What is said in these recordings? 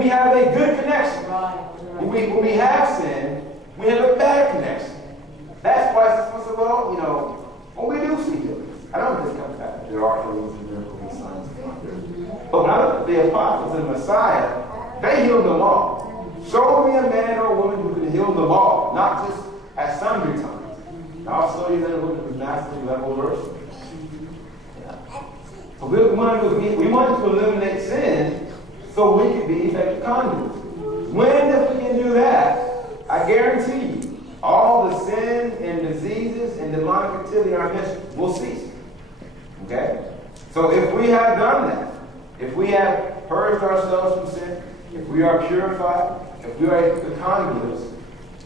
we have a good connection. When we have sin, we have a bad connection. That's why it's supposed to, well, when we do see healings. I don't think this comes back. There are healings and miracles and signs and wonders. But when I look at the apostles and Messiah, they healed them all. Show me a man or a woman who can heal them all, not just at sundry times. And I'll show you that a woman with massive level worship. So we want to eliminate sin so we can be effective conduits. If we can do that, I guarantee you, all the sin and diseases and demonic activity in our midst will cease. Okay? So if we have done that, if we have purged ourselves from sin, if we are purified, if we are the conduits,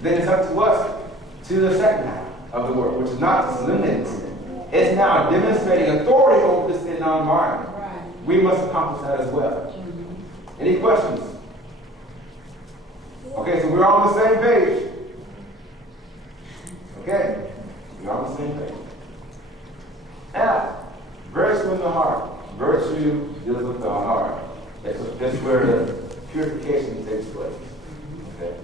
then it's up to us to the second half of the work, which is not just eliminating sin. It's now demonstrating authority over the sin in our environment. Right. We must accomplish that as well. Mm-hmm. Any questions? Okay, so we're on the same page. Okay, we're on the same page. Now, virtue in the heart. Virtue deals with the heart. That's where the purification takes place. Okay.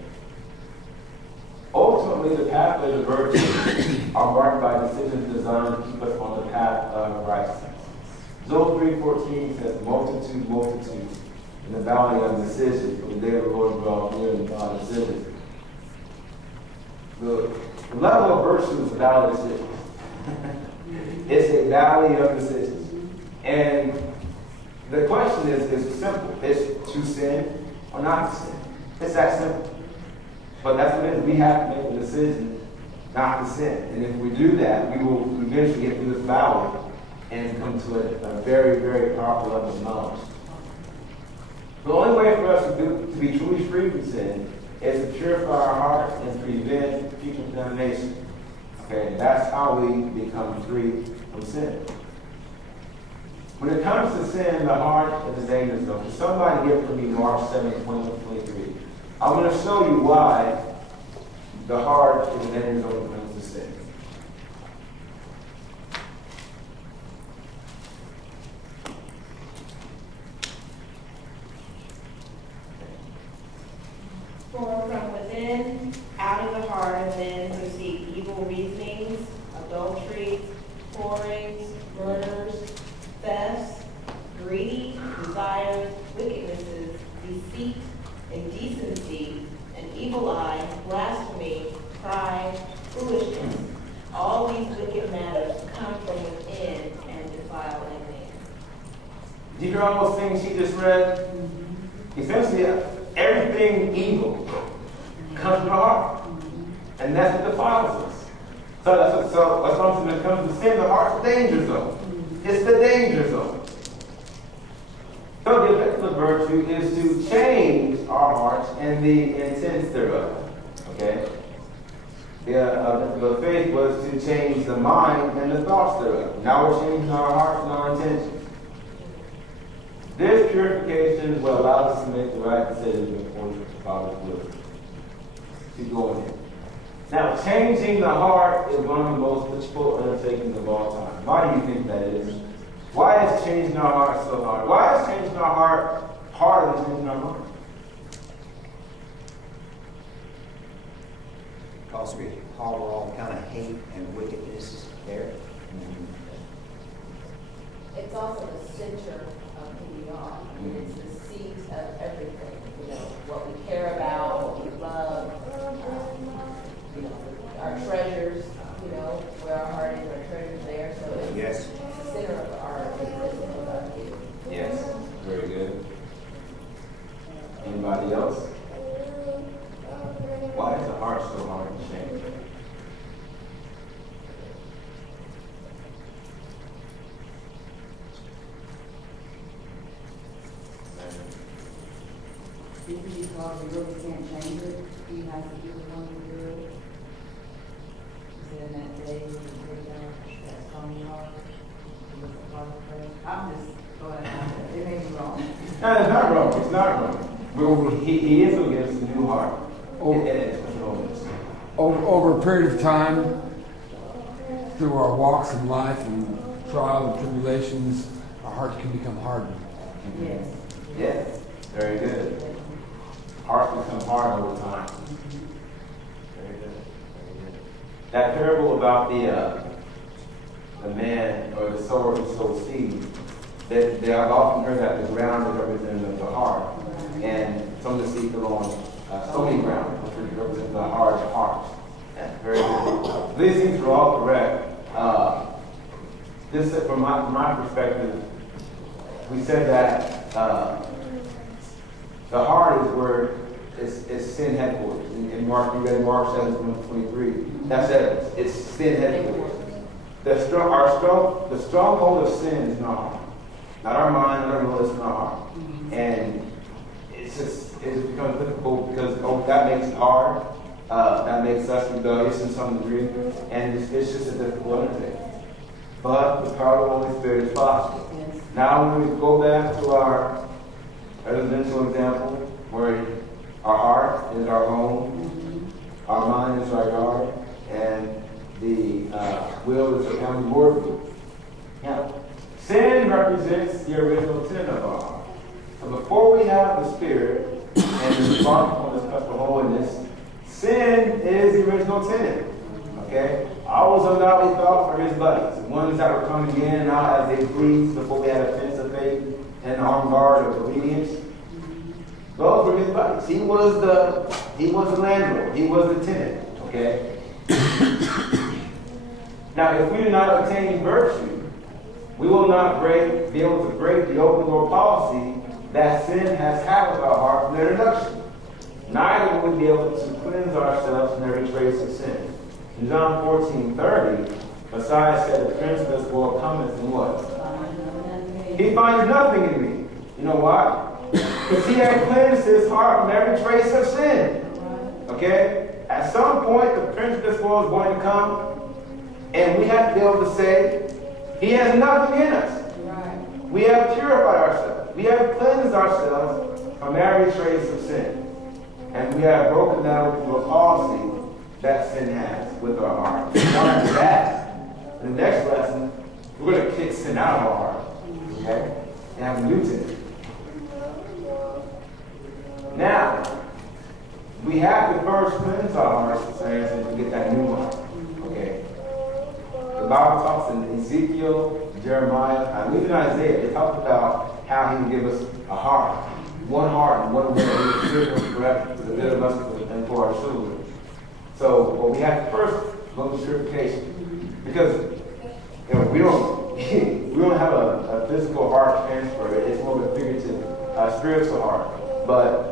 Ultimately, the pathways of virtue are marked by decisions designed to keep us on the path of righteousness. Job 3:14 says, multitude, multitude in the valley of decision, for the day of the Lord draws near and God decisions. The level of virtue is a valley of decisions. It's a valley of decisions. And the question is simple. It's to sin or not to sin. It's that simple. But that's what it is. We have to make a decision not to sin. And if we do that, we will eventually get through this valley and come to a very, very powerful level of knowledge. The only way for us to be truly free from sin is to purify our heart and prevent future condemnation. Okay, and that's how we become free from sin. When it comes to sin, the heart is a danger zone. Can somebody give for me Mark 7:21-23? I'm going to show you why the heart is a danger zone when it comes to sin. For from within, out of the heart of men proceed evil reasonings, adultery, whorings, murders, thefts, greedy desires, wickednesses, deceit, indecency, an evil eye, blasphemy, pride, foolishness. All these wicked matters come from within and defile a man. Did you hear all those things she just read? Essentially, everything evil comes from the heart. And that's what defiles us. So when it comes to sin, the heart's the danger zone. It's the danger zone. So the effect of virtue is to change our hearts and the intents thereof. Okay? The faith was to change the mind and the thoughts thereof. Now we're changing our hearts and our intentions. This purification is what allows us to make the right decisions in accordance with the Father's will. Keep going here. Now, changing the heart is one of the most difficult undertakings of all time. Why do you think that is? Why is changing our heart so hard? Why is changing our heart harder than changing our mind? Because we harbor all kind of hate and wickedness there. It's also the center of who we are. I mean, it's the seat of everything. What we care about, what we love, our treasures, where our heart is, our treasures there. So it's yes. The center of our existence of our life. Yes, very good. Anybody else? Why is the heart so hard to change? Simply because we really can't change it, he has to do the one to do it. He said in that day, he would break down that stony heart. I'm just going out there. It may be wrong. No, it's not wrong. It's not wrong. He is going to give us a new heart. Over a period of time, through our walks in life and trials and tribulations, our hearts can become hardened. Yes. Yes. Very good. Hearts become hard over time. Very good. Very good. That parable about the man or the sower who sowed seed, that I've often heard that the ground is representative of the heart. And some of the seed fell on stony ground, which represents the hard heart. That's very good. These things are all correct. This, from my perspective, we said that the heart is where is sin headquarters. In Mark, you read Mark 7:23. That's evidence. It's sin headquarters. The stronghold of sin is in our heart. Not our mind, not our will, it's in our heart. And it's become difficult because that makes it hard. That makes us rebellious in some degree. And it's just a difficult undertaking. But the power of the Holy Spirit is possible. Yes. Now when we go back to our residential example, where our heart is our home, our mind is our yard, and the will is the county board view. Now, sin represents the original sin of our heart. So before we have the Spirit and the responsibility for holiness, sin is the original sin. Okay? All those ungodly thoughts are his buddies. The ones that were coming in and out as they pleased before we had a fence of faith and armed guard of obedience. Those were his buddies. He was the landlord. He was the tenant. Okay? Now, if we do not attain virtue, we will not be able to break the open door policy that sin has had with our heart from the introduction. Neither will we be able to cleanse ourselves from every trace of sin. In John 14:30, Messiah said, the prince of this world cometh and what? He finds nothing in me. You know why? Because he had cleansed his heart from every trace of sin. Okay? At some point, the prince of this world is going to come, and we have to be able to say, he has nothing in us. We have purified ourselves. We have cleansed ourselves from every trace of sin. And we have broken down the policy that sin has with our heart. Not only that, in the next lesson, we're going to kick sin out of our heart. Okay? And have a new sin. Now, we have to first cleanse our hearts and to get that new heart. Okay? The Bible talks in Ezekiel, Jeremiah, and even Isaiah, they talk about how he will give us a heart. One heart and one will be forever to the good of us and for our children. So, well, we have to first go to purification. Because we don't have a physical heart transfer. It's more of a figurative, spiritual heart. But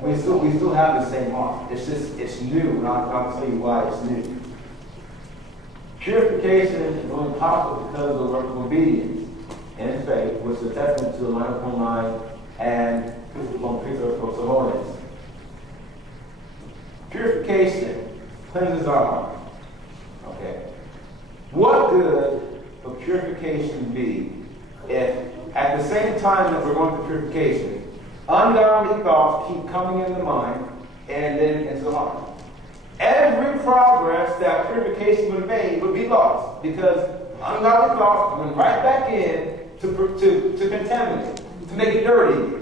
we still have the same heart. It's new. And I'll tell you why it's new. Purification is only possible because of the work of obedience and faith, which is a testament to the line upon line and precepts of holiness. Purification cleanses our heart. Okay. What good would purification be if at the same time that we're going through purification, ungodly thoughts keep coming in the mind and then into the heart? Every progress that purification would make would be lost because ungodly thoughts coming right back in to contaminate, to make it dirty.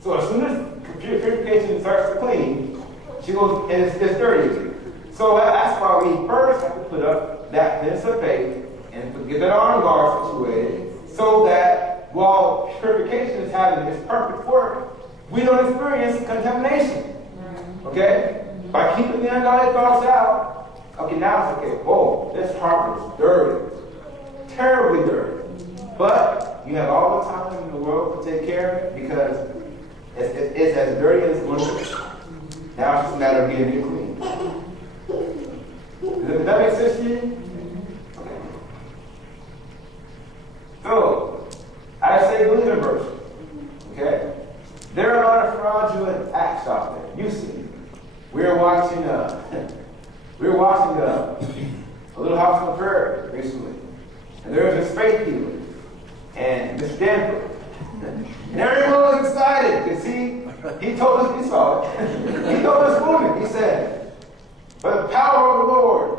So as soon as purification starts to clean, she goes and it's dirty again. So that's why we first have to put up that fence of faith and get that arm guard situated so that while purification is having its perfect work, we don't experience contamination. Okay? By keeping the ungodly thoughts out, okay, now it's okay. Whoa, this heart is dirty. Terribly dirty. But you have all the time in the world to take care of it because it's as dirty as it's going to be. Now it's just a matter of getting it clean. Does that make sense to you? Okay. So, I say believe in virtue. Okay? There are a lot of fraudulent acts out there. You see it. We were watching a Little House on the Prairie recently, and there was this faith healer, and Miss Denver, and everyone was excited because he told us, we saw it. He told this woman, he said, "By the power of the Lord,